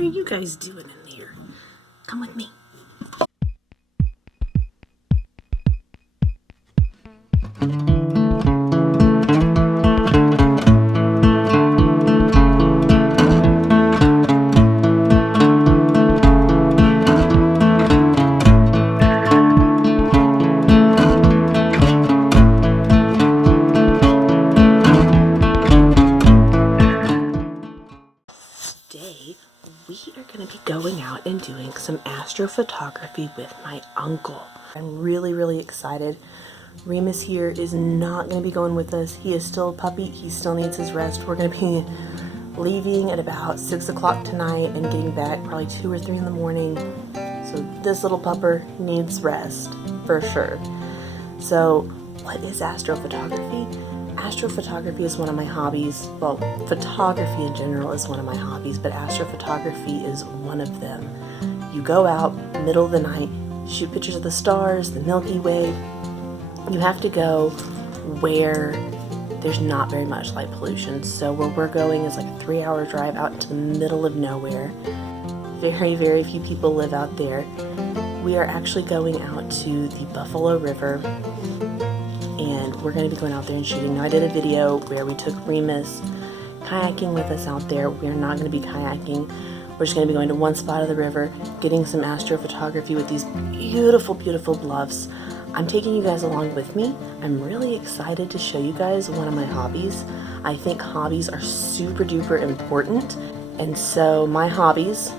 are you guys doing in here? Come with me. Today, we are going to be going out and doing some astrophotography with my uncle. I'm really excited. Remus here is not going to be going with us. He is still a puppy. He still needs his rest. We're going to be leaving at about 6 o'clock tonight and getting back probably 2 or 3 in the morning. So this little pupper needs rest for sure. So what is astrophotography? Astrophotography is one of my hobbies. Well, photography in general is one of my hobbies, but astrophotography is one of them. You go out, middle of the night, shoot pictures of the stars, the Milky Way. You have to go where there's not very much light pollution. So where we're going is like a 3-hour drive out into the middle of nowhere. Very few people live out there. We are actually going out to the Buffalo River, and we're going to be going out there and shooting. Now, I did a video where we took Remus kayaking with us out there. We are not going to be kayaking. We're just going to be going to one spot of the river, getting some astrophotography with these beautiful bluffs. I'm taking you guys along with me. I'm really excited to show you guys one of my hobbies. I think hobbies are super duper important. And so my hobbies,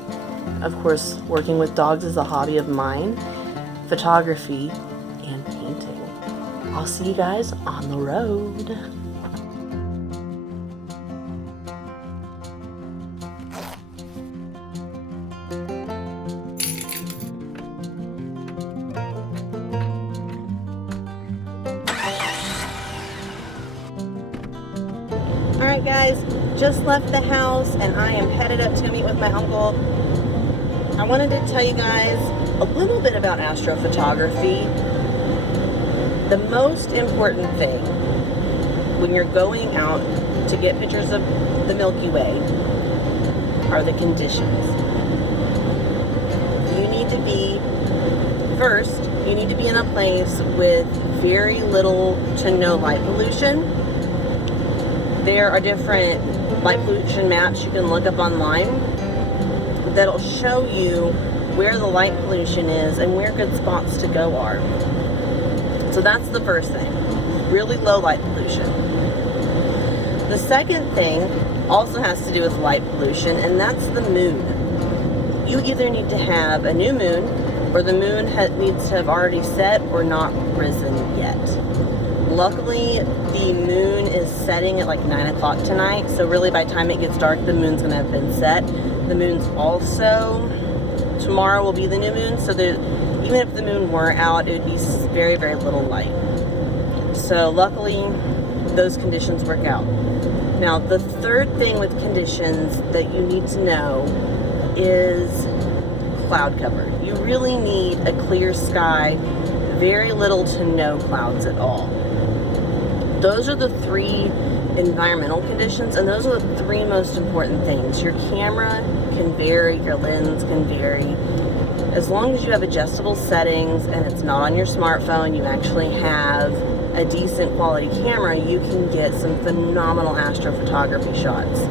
of course, working with dogs is a hobby of mine, photography, and painting. I'll see you guys on the road. Alright guys, just left the house and I am headed up to meet with my uncle. I wanted to tell you guys a little bit about astrophotography. The most important thing when you're going out to get pictures of the Milky Way are the conditions. You need to be in a place with very little to no light pollution. There are different light pollution maps you can look up online that'll show you where the light pollution is and where good spots to go are. So that's the first thing, really low light pollution. The second thing also has to do with light pollution, and that's the moon. You either need to have a new moon, or the moon needs to have already set or not risen yet. Luckily, the moon is setting at like 9 o'clock tonight, so really by the time it gets dark, the moon's gonna have been set. The moon's also, tomorrow will be the new moon, so even if the moon were out, it would be very little light. So luckily, those conditions work out. Now, the third thing with conditions that you need to know is cloud cover. You really need a clear sky, very little to no clouds at all. Those are the 3 environmental conditions, and those are the 3 most important things. Your camera can vary, your lens can vary. As long as you have adjustable settings and it's not on your smartphone, you actually have a decent quality camera, you can get some phenomenal astrophotography shots.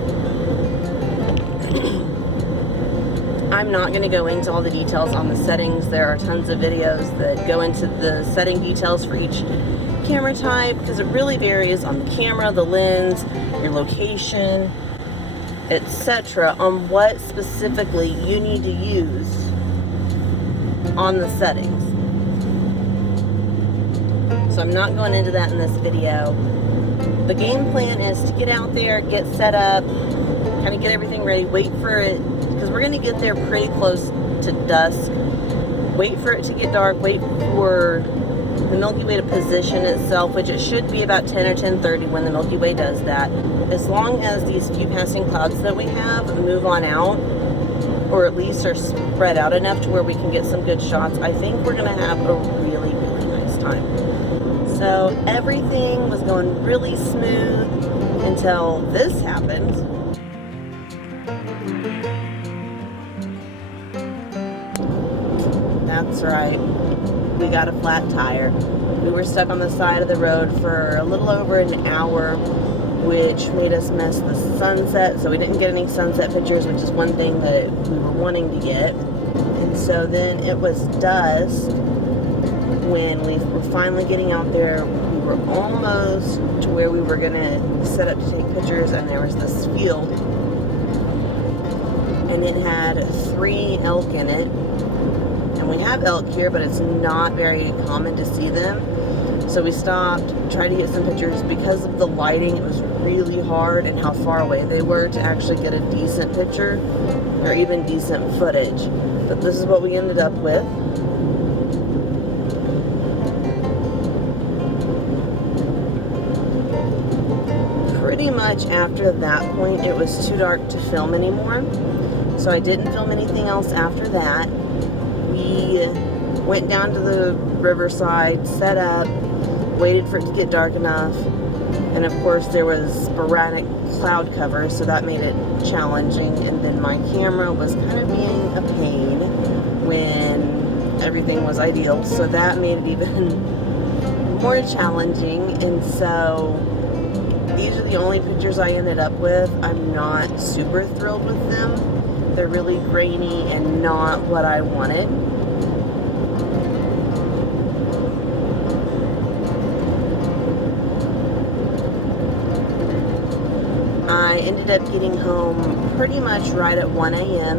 I'm not going to go into all the details on the settings. There are tons of videos that go into the setting details for each camera type, because it really varies on the camera, the lens, your location, etc., on what specifically you need to use on the settings. So I'm not going into that in this video. The game plan is to get out there, get set up, kind of get everything ready, wait for it, because we're going to get there pretty close to dusk. Wait for it to get dark, wait for the Milky Way to position itself, which it should be about 10 or 10:30 when the Milky Way does that. As long as these few passing clouds that we have move on out, or at least are spread out enough to where we can get some good shots, I think we're going to have a really nice time. So everything was going really smooth until this happened. That's right. We got a flat tire. We were stuck on the side of the road for a little over an hour, which made us miss the sunset, so we didn't get any sunset pictures, which is one thing that we were wanting to get. And so then it was dusk when we were finally getting out there. We were almost to where we were going to set up to take pictures, and there was this field, and it had 3 elk in it. And we have elk here, but it's not very common to see them. So we stopped, tried to get some pictures. Because of the lighting, it was really hard, and how far away they were to actually get a decent picture or even decent footage. But this is what we ended up with. Pretty much after that point, it was too dark to film anymore. So I didn't film anything else after that. We went down to the riverside, set up, waited for it to get dark enough, and of course there was sporadic cloud cover, so that made it challenging. And then my camera was kind of being a pain when everything was ideal, so that made it even more challenging. And so these are the only pictures I ended up with. I'm not super thrilled with them. They're really grainy and not what I wanted. I ended up getting home pretty much right at 1 a.m.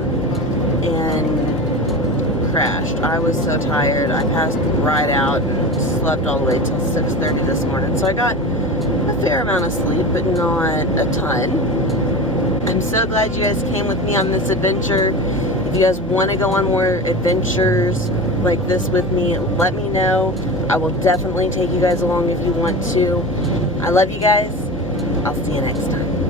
and crashed. I was so tired. I passed right out and slept all the way till 6:30 this morning. So I got a fair amount of sleep, but not a ton. I'm so glad you guys came with me on this adventure. If you guys want to go on more adventures like this with me, let me know. I will definitely take you guys along if you want to. I love you guys. I'll see you next time.